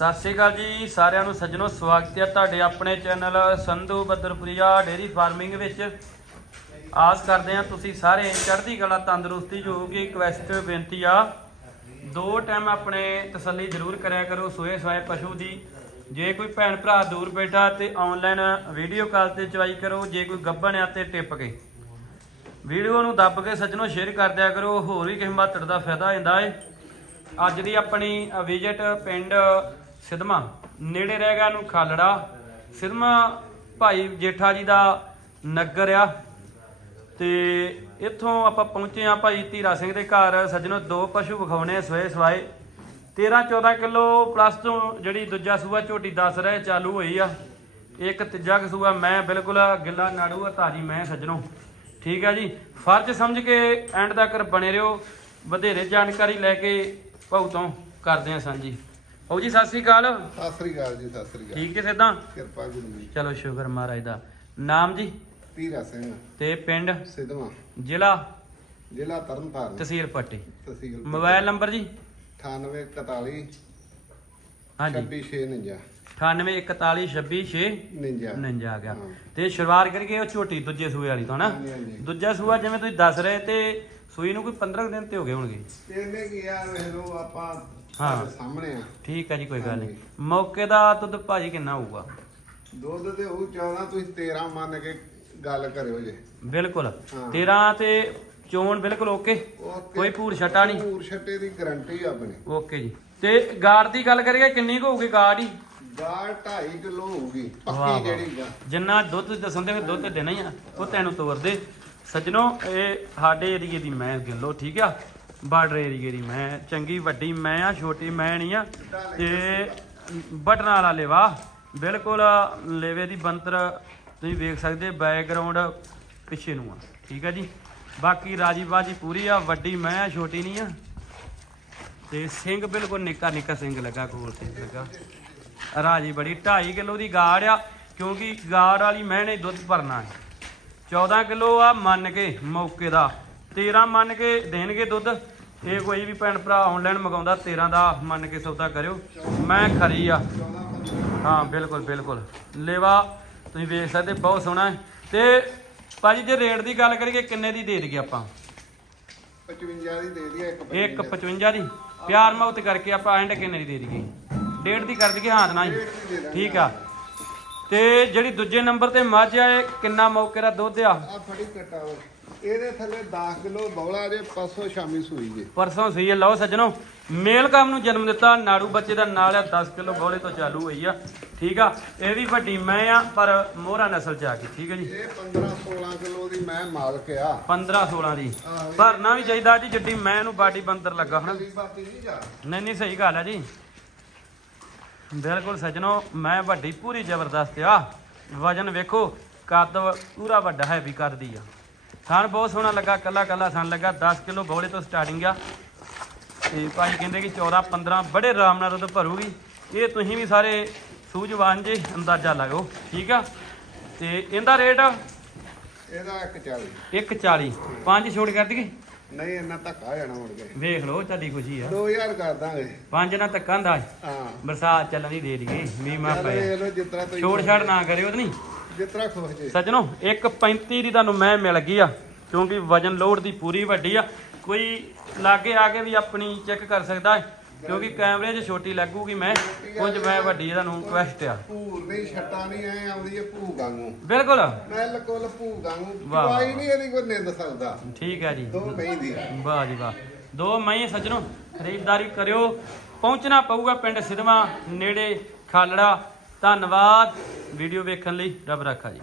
ਸਤਿ ਸ਼੍ਰੀ ਅਕਾਲ ਜੀ, ਸਾਰਿਆਂ ਨੂੰ ਸੱਜਣੋ, ਸਵਾਗਤ ਹੈ ਤੁਹਾਡੇ ਆਪਣੇ channel Sandhu Baddarpuria dairy farming ਵਿੱਚ। ਆਸ ਕਰਦੇ ਹਾਂ ਤੁਸੀਂ ਸਾਰੇ ਚੜ੍ਹਦੀ ਕਲਾ ਤੰਦਰੁਸਤੀ ਜੋ ਹੋਊਗੀ ਰਿਕਵੈਸਟ ਬੇਨਤੀ ਆ, ਦੋ ਟਾਈਮ ਆਪਣੇ ਤਸੱਲੀ ਜ਼ਰੂਰ ਕਰਿਆ ਕਰੋ ਸੋਏ ਸਵਾਏ ਪਸ਼ੂ ਦੀ। ਜੇ ਕੋਈ ਭੈਣ ਭਰਾ ਦੂਰ ਬੈਠਾ ਤੇ ਆਨਲਾਈਨ ਵੀਡੀਓ ਕਾਲ ਤੇ ਚਵਾਈ ਕਰੋ, ਜੇ ਕੋਈ ਗੱਭਣ ਆ ਤੇ ਟਿੱਪ ਕੇ। ਵੀਡੀਓ ਨੂੰ ਦੱਬ ਕੇ ਸੱਜਣੋ ਸ਼ੇਅਰ ਕਰ ਦਿਆ ਕਰੋ, ਹੋਰ ਵੀ ਕਿਸੇ ਮਾਤੜ ਦਾ ਫਾਇਦਾ ਹੁੰਦਾ ਏ। ਅੱਜ ਦੀ ਆਪਣੀ ਵਿਜ਼ਿਟ ਪਿੰਡ ਸਿਧਮਾ ਨੇੜੇ ਰਹਿ ਗਿਆ ਨੂੰ ਖਾਲੜਾ। ਸਿਧਮਾ ਭਾਈ ਜੇਠਾ ਜੀ ਦਾ ਨਗਰ ਆ। ਤੇ ਇੱਥੋਂ ਆਪਾਂ ਪਹੁੰਚੇ ਆ ਭਾਈ ਧੀਰਾ ਸਿੰਘ ਦੇ ਘਰ। ਸੱਜਣੋ, ਦੋ ਪਸ਼ੂ ਵਿਖਾਉਣੇ ਆ ਸਵੇ ਸਵਾਏ। 13 14 ਕਿਲੋ ਪਲੱਸ ਤੋਂ ਜਿਹੜੀ ਦੂਜਾ ਸੂਆ ਝੋਟੀ ਦੱਸ ਰਹੇ, ਚਾਲੂ ਹੋਈ ਆ। ਇੱਕ ਤੀਜਾ ਕਸੂਆ ਮੈਂ, ਬਿਲਕੁਲ ਗਿੱਲਾ ਨਾੜੂ ਆ ਤਾਜੀ ਮੈਂ, ਸੱਜਣੋ। ਠੀਕ ਆ ਜੀ? ਫਰਜ਼ ਸਮਝ ਕੇ ਐਂਡ ਤੱਕ ਬਣੇ ਰਹੋ। ਵਧੇਰੇ ਜਾਣਕਾਰੀ ਲੈ ਕੇ ਭਾਊ ਤੋਂ ਕਰਦੇ ਆ ਸਾਂਝੀ। ਜੀ ਸਤਿ ਸ੍ਰੀ ਅਕਾਲ। ਸਤਿ ਸ੍ਰੀ ਅਕਾਲ ਜੀ ਸਤਿ ਸ੍ਰੀ ਅਕਾਲ। ਠੀਕ ਹੈ ਸਿੱਧਾ? ਕਿਰਪਾ ਗੁਰੂ ਜੀ। ਚਲੋ ਸ਼ੁਕਰ ਮਹਾਰਾਜ ਦਾ। ਨਾਮ ਜੀ? ਧੀਰਾ ਸਿੰਘ। ਤੇ ਪਿੰਡ? ਸਿਧਵਾ। ਜ਼ਿਲ੍ਹਾ? ਜ਼ਿਲ੍ਹਾ ਤਰਨਤਾਰਨ। ਤਹਿਸੀਲ ਪੱਟੀ। ਤਹਿਸੀਲ ਮੋਬਾਈਲ ਨੰਬਰ ਜੀ? 9841 ਹਾਂਜੀ। 2699 98142626 99 49 ਆ ਗਿਆ। ਤੇ ਸ਼ੁਰੂਆਤ ਕਰੀਏ ਉਹ ਛੋਟੀ ਦੂਜੇ ਸੂਏ ਵਾਲੀ ਤੋਂ ਨਾ। ਦੂਜਾ ਸੂਆ ਜਿਵੇਂ ਤੁਸੀਂ ਦੱਸ ਰਹੇ ਤੇ ਸੂਈ ਨੂੰ ਕੋਈ 15 ਕੁ ਦਿਨ ਤੇ ਹੋ ਗਏ ਹੋਣਗੇ। ਇਹਨੇ ਕੀ ਯਾਰ ਵੇਖ ਲਓ ਆਪਾਂ ਹਾਂ। ਤੁਹਾਡੇ ਸਾਹਮਣੇ ਆ। ਠੀਕ ਹੈ ਜੀ ਕੋਈ ਗੱਲ ਨਹੀਂ। ਮੌਕੇ ਦਾ ਦੁੱਧ ਭਾਜੀ ਕਿੰਨਾ ਹੋਊਗਾ? ਦੁੱਧ ਤੇ ਉਹ 14 ਤੁਸੀਂ 13 ਮੰਨ ਕੇ ਗੱਲ ਕਰਿਓ ਜੇ। ਬਿਲਕੁਲ। ਹਾਂ। 13 ਤੇ ਚੋਣ ਬਿਲਕੁਲ ਓਕੇ। ਓਕੇ। ਕੋਈ ਭੂਰ ਛਟਾ ਨਹੀਂ। ਪੂਰ ਛੱਟੇ ਦੀ ਗਾਰੰਟੀ ਆਪਣੀ। ਓਕੇ ਜੀ। ਤੇ ਗਾਰਡ ਦੀ ਗੱਲ ਕਰੀਏ ਕਿੰਨੀ ਕੁ ਹੋਊਗੀ ਗਾਰਡ ਹੀ? ਗਾੜ 2.5 ਕਿਲੋ ਹੋਊਗੀ ਵਾਹ, ਪੱਕੀ ਵਾਹ। ਜਿਹੜੀ ਗਾ। ਜਿੰਨਾ ਦੁੱਧ ਤੁਸੀਂ ਦੱਸਣ ਦੇ ਦੁੱਧ ਤੇ ਦੇਣਾ ਹੀ ਆ ਉਹ ਤੈਨੂੰ ਤੋਰਦੇ। ਸੱਜਣੋ ਇਹ ਸਾਡੇ ਏਰੀਏ ਦੀ ਮੈਂ ਗਿੱਲੋ ਠੀਕ ਆ? ਬਾਰਡਰ ਏਰੀਏ ਦੀ ਮੈਂ, ਚੰਗੀ ਵੱਡੀ ਮੈਂ ਆ, ਛੋਟੀ ਮੈਂ ਨਹੀਂ ਆ। ਤੇ ਬਟਨਾਂ ਵਾਲਾ ਲੇਵਾ, ਬਿਲਕੁਲ ਲੇਵੇ ਦੀ ਬੰਤਰ ਤੁਸੀਂ ਵੇਖ ਸਕਦੇ ਬੈਕਗ੍ਰਾਉਂਡ ਪਿੱਛੇ ਨੂੰ ਆ, ਠੀਕ ਆ ਜੀ? ਬਾਕੀ ਰਾਜੀ ਬਾਜੀ ਪੂਰੀ ਆ, ਵੱਡੀ ਮੈਂ ਆ, ਛੋਟੀ ਨਹੀਂ ਆ। ਤੇ ਸਿੰਘ ਬਿਲਕੁਲ ਨਿੱਕਾ ਨਿੱਕਾ ਸਿੰਘ ਲੱਗਾ ਕੋਲ ਸਿੰਘ ਲੱਗਾ ਰਾਜੀ ਬੜੀ 2.5 ਕਿਲੋ ਦੀ ਗਾੜ ਆ, ਕਿਉਂਕਿ ਗਾੜ ਵਾਲੀ ਮੈਂ ਨੇ ਦੁੱਧ ਭਰਨਾ ਹੈ। 14 ਕਿਲੋ ਆ ਮੰਨ ਕੇ ਮੌਕੇ ਦਾ 13 ਮੰਨ ਕੇ ਦੇਣਗੇ ਦੁੱਧ। ਇਹ ਕੋਈ ਵੀ ਭੈਣ ਭਰਾ ਆਨਲਾਈਨ ਮੰਗਾਉਂਦਾ 13 ਦਾ ਮੰਨ ਕੇ ਸੌਦਾ ਕਰਿਓ। ਮੈਂ ਖਰੀ ਆ। 14 15 ਹਾਂ ਬਿਲਕੁਲ ਬਿਲਕੁਲ। ਲੇਵਾ ਤੁਸੀਂ ਵੇਖ ਸਕਦੇ ਬਹੁਤ ਸੋਹਣਾ ਹੈ। ਤੇ ਭਾਜੀ ਜੇ ਰੇਟ ਦੀ ਗੱਲ ਕਰੀਏ ਕਿੰਨੇ ਦੀ ਦੇ ਦਈਏ ਆਪਾਂ? 55 ਦੀ ਦੇ ਦਿਆ ਇੱਕ ਇੱਕ 55 ਦੀ। ਪਿਆਰ ਮੁਹੱਬਤ ਕਰਕੇ ਆਪਾਂ ਐਂਡ ਕਿੰਨੇ ਦੀ ਦੇ ਦਈਏ? ਡੇਢ ਦੀ ਕਰ ਦਈਏ ਹਾਂ ਤਾਂ ਜੀ। ਠੀਕ ਆ। ਤੇ ਜਿਹੜੀ ਦੂਜੇ ਨੰਬਰ ਤੇ ਮੱਝ ਆ ਇਹ ਕਿੰਨਾ ਮੌਕੇ ਦਾ ਦੁੱਧ ਆ? ਆ ਫੜੀ ਕਟਾ। ਇਹਦੇ ਥੱਲੇ 10 ਕਿਲੋ ਬੌਲਾ ਜੇ ਪਰਸੋਂ ਸ਼ਾਮੀ ਸੂਈ ਜੇ। ਪਰਸੋਂ ਸਹੀ ਹੈ ਲਓ ਸੱਜਣੋ ਮੇਲ ਕੰਮ ਨੂੰ ਜਨਮ ਦਿੱਤਾ। ਨਾੜੂ ਬੱਚੇ ਦਾ ਨਾਲ ਆ 10 ਕਿਲੋ ਬੋਲੇ ਤੋਂ ਚਾਲੂ ਹੋਈ ਆ। ਠੀਕ ਆ ਇਹ ਵੀ ਵੱਡੀ ਮੈਂ ਆ ਪਰ ਮੋਹਰਾ ਨਸਲ ਚ ਆ ਗਈ ਠੀਕ ਹੈ ਜੀ। ਇਹ 15 16 ਕਿਲੋ ਦੀ ਮੈਂ ਮਾਲਕ ਆ। 15 16 ਦੀ। ਭਰਨਾ ਵੀ ਚਾਹੀਦਾ ਜੀ ਜਿੱਡੀ ਮੈਂ ਨੂੰ ਬਾਡੀ ਬੰਦਰ ਲੱਗਾ ਹਨਾ? ਨਹੀਂ ਸਹੀ ਗੱਲ ਹੈ ਜੀ। ਬਿਲਕੁਲ ਸੱਜਣੋ ਮੈਂ ਵੱਡੀ ਪੂਰੀ ਜ਼ਬਰਦਸਤ ਆ। ਵਜਨ ਵੇਖੋ ਕੱਦ ਪੂਰਾ ਵੱਡਾ ਹੈਵੀ ਕਰਦੀ ਆ। ਥਣ ਬਹੁਤ ਸੋਹਣਾ ਲੱਗਾ ਕੱਲਾ ਕੱਲਾ ਥਣ ਲੱਗਾ 10 ਕਿਲੋ ਬੋਲੇ ਤੋਂ ਸਟਾਰਟਿੰਗ ਆ। ਤੇ ਭਾਈ ਕਹਿੰਦੇ ਕਿ 14 15 ਬੜੇ ਆਰਾਮ ਨਾਲ ਦੁੱਧ ਭਰੂਗੀ। ਇਹ ਤੁਸੀਂ ਵੀ ਸਾਰੇ ਸੂਝਵਾਨ ਜੇ ਅੰਦਾਜ਼ਾ ਲਗਾਓ ਠੀਕ ਆ? ਤੇ ਇਹਦਾ ਰੇਟ? ਇਹਦਾ 140 140 ਪੰਜ ਛੋੜ ਕਰ ਦਈਏ? ਨਹੀਂ ਇੰਨਾ ਧੱਕਾ ਜਾਣਾ ਮੁੜ ਕੇ। ਵੇਖ ਲਓ ਤੁਹਾਡੀ ਖੁਸ਼ੀ ਆ। 2000 ਕਰ ਦਾਂਗੇ। ਪੰਜ ਨਾ ਧੱਕਾ ਹੁੰਦਾ। ਹਾਂ। ਬਰਸਾਤ ਚੱਲਣ ਦੀ ਦੇ ਦਈਏ ਮੀਂਹ ਮਾ ਪਏ। ਛੋੜ ਛਾੜ ਨਾ ਕਰਿਓ ਤੇ ਨਹੀਂ। ਤਰ੍ਹਾਂ ਖੁਸ਼ ਜੇ ਸੱਜਣੋ 1.35 ਦੀ ਤੁਹਾਨੂੰ ਮੈਂ ਮਿਲ ਗਈ ਆ ਕਿਉਂਕਿ ਵਜਨ ਲੋਡ ਦੀ ਪੂਰੀ ਵੱਡੀ ਆ। ਕੋਈ ਲਾਗੇ ਆ ਕੇ ਵੀ ਆਪਣੀ ਚੈੱਕ ਕਰ ਸਕਦਾ ਹੈ ਕਿਉਂਕਿ ਕੈਮਰੇ 'ਚ ਛੋਟੀ ਲੱਗੂਗੀ ਮੈਂ ਕੁਝ ਮੈਂ ਵੱਡੀ ਤੁਹਾਨੂੰ ਕੁਐਸਟ ਆ। ਭੂਰ ਨਹੀਂ ਛੱਟਾ ਨਹੀਂ ਐ ਆਉਂਦੀ ਹੈ ਭੂ ਗਾਂਗੂ ਬਿਲਕੁਲ। ਮੈਂ ਲਕੋਲ ਭੂ ਗਾਂਗੂ ਵਾਹ। ਦਵਾਈ ਨਹੀਂ ਇਹਦੀ ਕੋਈ ਨਿੰਦ ਸਕਦਾ। ਠੀਕ ਹੈ ਜੀ। ਦੋ ਵਾਹ ਜੀ ਵਾਹ। ਦੋ ਮਈ ਸੱਜਣੋ ਖਰੀਦਦਾਰੀ ਕਰਿਓ। ਪਹੁੰਚਣਾ ਪਊਗਾ ਪਿੰਡ ਸਿਧਵਾ ਨੇੜੇ ਖਾਲੜਾ। ਧੰਨਵਾਦ। ਵੀਡੀਓ ਵੇਖਣ ਲਈ ਰੱਬ ਰੱਖਾ ਜੀ।